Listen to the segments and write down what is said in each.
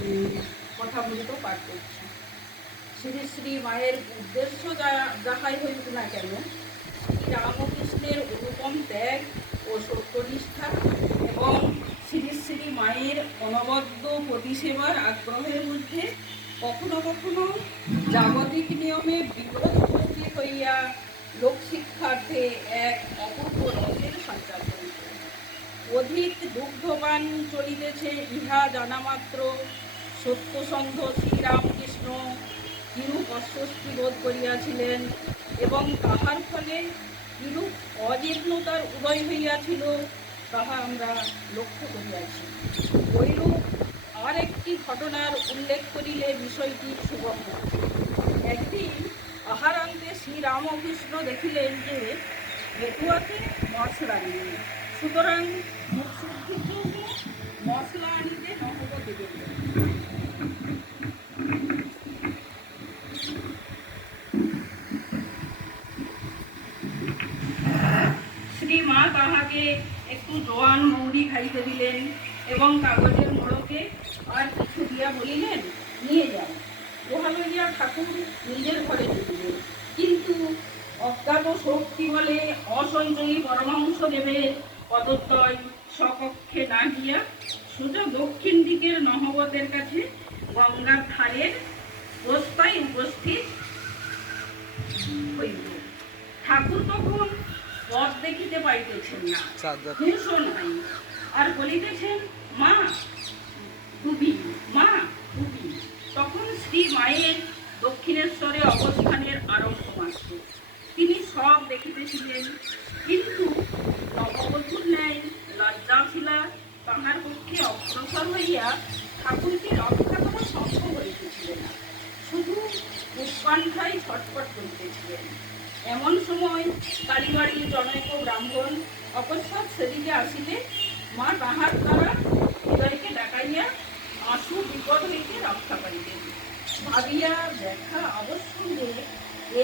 উম, কথামৃত পাঠ করছি শ্রী মায়ের উদ্দেশ্য যা- যাহাই হইত না কেন শ্রী অনুপম ত্যাগ ও সত্যনিষ্ঠা এবং শ্রী মায়ের অনবদ্য প্রতিসেবার আগ্রহের মধ্যে কখনো কখনো জাগতিক নিয়মে বিরোধ উপস্থিত হইয়া লোকশিক্ষার্থে এক অপূর্ব অধিক দুগ্ধবান চলিতেছে, ইহা জানামাত্র সত্যসন্ধ শ্রীরামকৃষ্ণ। কিরূপ অস্বস্তি বোধ করিয়াছিলেন এবং তাহার ফলে কিরূপ অজীর্ণতার উদয় হইয়াছিল তাহা আমরা লক্ষ্য করিয়াছি। ঐরূপ আর একটি ঘটনার উল্লেখ করিলে বিষয়টি সুগম। একদিন আহারান্তে শ্রীরামকৃষ্ণ দেখিলেন যে বেতুয়াতে মশলা নেই সুতরাং মশলা আনিতে নহবতে গেলেন শ্রী মা তাহাকে একটু জোয়ান মৌরি খাইতে দিলেন এবং কাগজের মোড়কে আর কিছু দিয়া বলিলেন, নিয়ে যান উহা লইয়া ঠাকুর নিজের ঘরে ঢুকলেন। কিন্তু অজ্ঞাত শক্তি বলে অসঞ্চয়ী পরমাংশ দেবে পদত্বয় সকক্ষে না গিয়া সোজা দক্ষিণ দিকের নহবতের কাছে গঙ্গার ধারের প্রস্তায় উপস্থিত হইল। ঠাকুর তখন পথ দেখিতে পাইতেছেন না। ভীষণ নাই। আর বলিতেছেন মা ডুবি মা ডুবি তখন শ্রী মায়ের দক্ষিণেশ্বরে অবস্থানের আরম্ভ মাত্র তিনি সব দেখিতেছিলেন কিন্তু নববধূর ন্যায় লজ্জাশীলা তাহার পক্ষে অগ্রসর হইয়া ঠাকুরকে রক্ষা করা সম্ভব হইতেছিল না। শুধু উৎকণ্ঠায় ছটফট করিতেছিলেন। এমন সময় কালীবাড়ির জনৈক ব্রাহ্মণ অকস্মাৎ সেদিকে আসিলে, মা তাহার দ্বারা হৃদয়কে ডাকাইয়া আশু বিপদ হইতে রক্ষা করিতেন ভাবিয়া দেখা আবশ্যক যে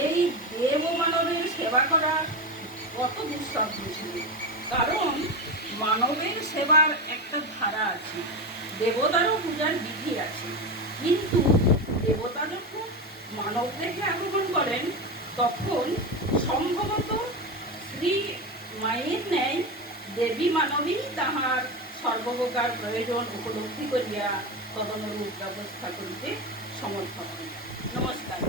এই দেব মানবের সেবা করা কত দুঃসাধ্য ছিল। কারণ মানবের সেবার একটা ধারা আছে। দেবতারও পূজার বিধি আছে। কিন্তু দেবতা যখন মানব দেহে আগমন করেন, তখন সম্ভবত শ্রী মায়ের ন্যায় দেবী মানবী তাহার সর্বপ্রকার প্রয়োজন উপলব্ধি করিয়া তদনুরূপ ব্যবস্থা করিতে সমর্থ হন। নমস্কার।